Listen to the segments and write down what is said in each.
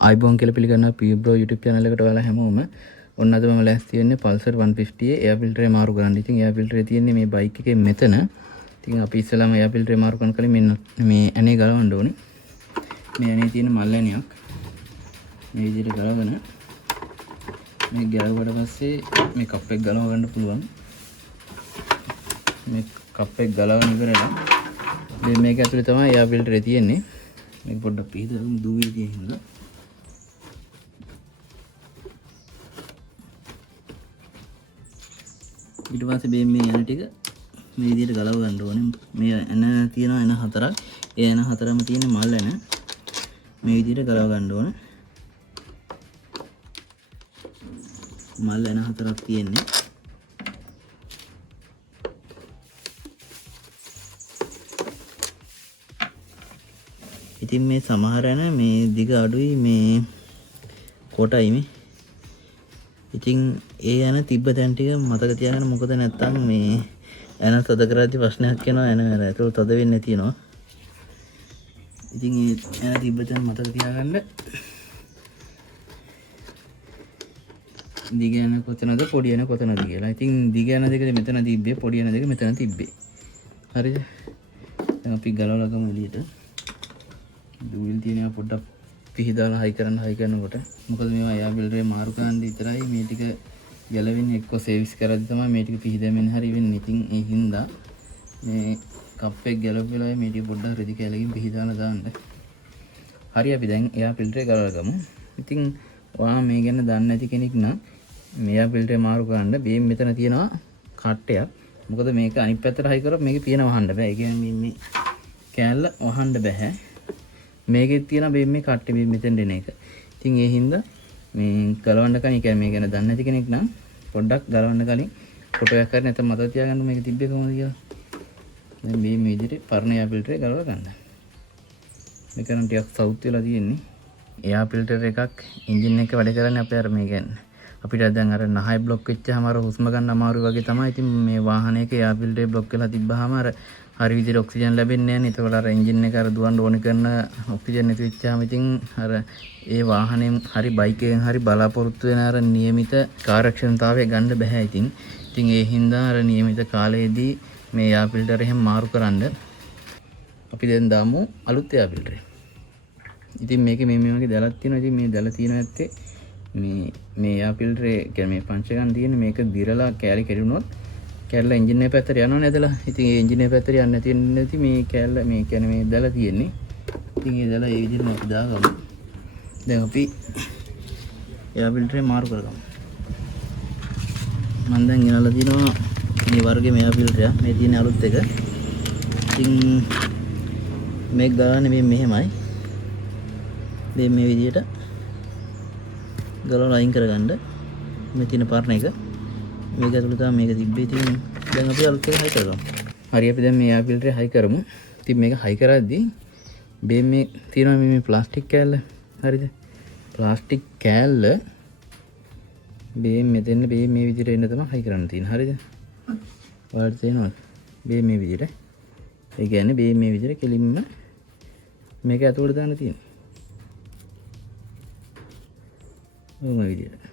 iPhone කියලා පිළිගන්නවා Pbro YouTube channel එකට ඔයාලා හැමෝම. ඔන්න අද මම ලෑස්ති වෙන්නේ Pulsar 150 air filter එක මාරු කරන්න. ඉතින් air filter එක තියෙන්නේ මේ බයික් එකේ මෙතන. ඉතින් අපි ඉස්සෙල්ලාම air filter එක මාරු කරන කලින් මෙන්න මේ ඇනේ ගලවන්න ඕනේ. මේ ඇනේ තියෙන මල් ඇණයක් මේ විදිහට ගලවගෙන මේ ගලවුවට පස්සේ මේ කප් එක ගලව ගන්න පුළුවන්. මේ කප් එක ගලවන ඉවරලා මේ මේක ඇතුලේ තමයි air filter එක තියෙන්නේ. මේක පොඩ්ඩක් පිටදමු දූවිලි තියෙන හින්දා. ඊට පස්සේ මේ ඇන ටික මේ විදිහට ගලව ගන්න ඕනේ. මේ ඇන තියෙනවා ඇන හතරක්. ඒ ඇන හතරම තියෙන මල් ඇන මේ විදිහට ගලව ගන්න ඕනේ. මල් ඇන හතරක් තියෙන්නේ. ඉතින් මේ සමහර ඇන මේ දිග අඩුයි මේ කොටයි මේ. ඉතින් ඒ ඇන තිබ්බ තැන් ටික මතක තියාගන්න. මොකද නැත්තම් මේ ඇන තද කරද්දි ප්‍රශ්නයක් වෙනවා. ඇන ඒක තද වෙන්නේ තියෙනවා. ඉතින් ඒ ඇන තිබ්බ තැන් මතක තියාගන්න. දිග ඇන කොතනද පොඩි ඇන කොතනද කියලා. ඉතින් දිග ඇන දෙක මෙතන තිබ්බේ, පොඩි ඇන දෙක මෙතන තිබ්බේ. හරිද? දැන් අපි ගලවලා ගමු එළියට. දුවිල් තියෙනවා පොඩ්ඩක් පිහදාලා හයි කරනකොට. මොකද මේවා එයා බිල්ඩරේ මාරු කරන්න විතරයි මේ ටික ගැලවෙන්නේ. එක්ක සර්විස් කරද්දි තමයි මේ ටික පිහදෙමින් හරි වෙන්නේ. ඉතින් ඒ හින්දා මේ කප් එක ගැලවෙලා මේ ටික පොඩ්ඩක් රෙදි කැලකින් පිහදාලා දාන්න. හරි අපි දැන් එයා බිල්ඩරේ ගලවලා ගමු. ඉතින් ඔයා මේ ගැන දන්නේ නැති කෙනෙක් නම් මෙයා බිල්ඩරේ මාරු කරන්න බේම් මෙතන තියෙනවා කට්ටයක්. මොකද මේක අනිත් පැත්තට හයි කරොත් මේක පියන වහන්න බෑ. ඒ කියන්නේ මේ කෑල්ල වහන්න බෑ. මේකෙත් තියෙන මේ කට්ටි මේ මෙතෙන් දෙන එක. ඉතින් ඒ හින්දා මේ ගලවන්න කලින් කියන්නේ මේ ගැන දන්නේ නැති කෙනෙක් නම් පොඩ්ඩක් ගලවන්න කලින් ෆොටෝ එකක් කරලා නැත්නම් මතක තියාගන්න මේක තිබ්බේ කොහොමද කියලා. දැන් මේ විදිහට පරණ එයා ෆිල්ටර් එක ගලව ගන්න. මේක නම් ටිකක් සවුත් වෙලා තියෙන්නේ. එයා ෆිල්ටර් එකක් එන්ජින් එක වැඩ කරන්නේ අපේ අර මේ කියන්නේ. අපිට දැන් අර නහය බ්ලොක් වෙච්චාම අර හුස්ම ගන්න අමාරු වගේ තමයි. ඉතින් මේ වාහනයක එයා ෆිල්ටර් බ්ලොක් වෙලා තිබ්බහම අර හරි විදිහට ඔක්සිජන් ලැබෙන්නේ නැහැ නේ. ඒතකොට අර එන්ජින් එක අර දුවන්න ඕන කරන ඔක්සිජන් නැති වෙච්චාම ඉතින් අර ඒ වාහනයෙන් හරි බයික් එකෙන් හරි බලාපොරොත්තු වෙන අර નિયમિત කාර්යක්ෂමතාවය ගන්න බෑ. ඉතින් ඒ හින්දා අර નિયમિત කාලයේදී මේ එයා ෆිල්ටර් එහෙම මාරු කරන්න අපි දැන් දාමු අලුත් එයා ෆිල්ටර් එක. ඉතින් මේකේ මේ වගේ දැලක් තියෙනවා. ඉතින් මේ දැල තියෙන ඇත්තේ මේ එයා ෆිල්ටර් එක කියන්නේ මේ පංච ගන්න තියෙන මේක දිරලා කැලි කෙරුණොත් කැල්ල එන්ජින් එක පැත්තට යනවා නේදලා. ඉතින් ඒ එන්ජින් එක පැත්තට යන්නේ නැති මේ කැල්ල මේ කියන්නේ මේ දැල තියෙන්නේ. ඉතින් ඒ දැල ඒ විදිහටම අපි දාගමු. දැන් අපි එයා ෆිල්ටර් එක මාරු කරගමු. මම දැන් ගෙනල්ලා තිනවා මේ වර්ගයේ එයා ෆිල්ටර් එක. මේ තියෙන අලුත් එක. ඉතින් මේක ගලන්නේ මේ මෙහෙමයි. මේ විදිහට ගලවලා අයින් කරගන්න. මේ තියෙන පරණ එක. මේක ඇතුළේ තමයි මේක තිබ්බේ තියෙන්නේ. දැන් අපි අලුත් එක හයි කරගමු. හරි අපි දැන් මේ එයා ෆිල්ටර් එක හයි කරමු. ඉතින් මේක හයි කරද්දී මේ තියෙනවා මේ ප්ලාස්ටික් කෑල්ල. හරිද? ප්ලාස්ටික් කෑල්ල මෙතෙන් මේ විදිහට එන්න තමයි හයි කරන්න තියෙන්නේ. හරිද? ඔයාලට තේරෙනවද? මේ විදිහට. ඒ කියන්නේ මේ විදිහට කෙලින්ම මේක ඇතුළට දාන්න තියෙන්නේ. ඔය විදිහට.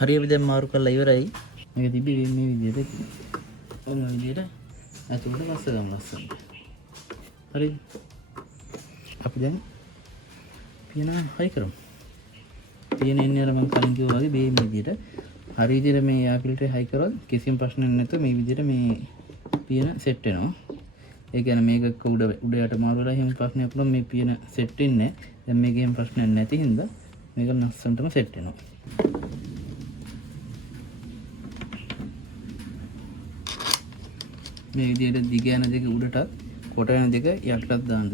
හරි අපි දැන් මාරු කරලා ඉවරයි. මේක තිබ්බේ මේ විදිහට. ඔන්න විදිහට ඇතුළට වස්ස ගමු ලස්සනට. හරිද? අපි දැන් පියන හයි කරමු. පියන එන්නේ අර මම කලින් කිව්වා වගේ මේ විදිහට. හරි විදිහට මේ එයා ෆිල්ටර් හයි කරොත් කිසිම ප්‍රශ්නයක් නැතුව මේ විදිහට මේ පියන සෙට් වෙනවා. ඒ කියන්නේ මේක උඩ යට මාරු වෙලා එහෙම ප්‍රශ්නයක් වුණොත් මේ පියන සෙට් වෙන්නේ නැහැ. දැන් මේකේ එහෙම ප්‍රශ්නයක් නැති හින්දා මේක ලස්සනටම සෙට් වෙනවා. මේ විදිහට දිග යන දෙක උඩටත් කොට යන දෙක යටටත් දාන්න.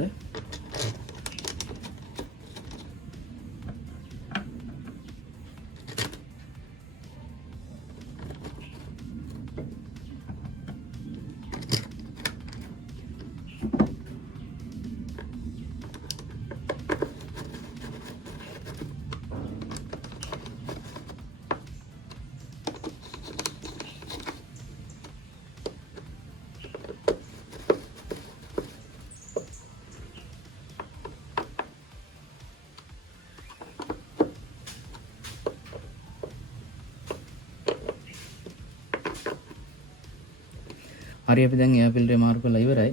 හරි අපි දැන් එයා ෆිල්ටරේ මාරු කරලා ඉවරයි.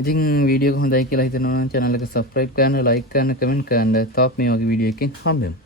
ඉතින් වීඩියෝ එක හොඳයි කියලා හිතනවා නම් channel එක subscribe කරන්න, like කරන්න, comment කරන්න. තවත් මේ වගේ වීඩියෝ එකකින් හම්බෙමු.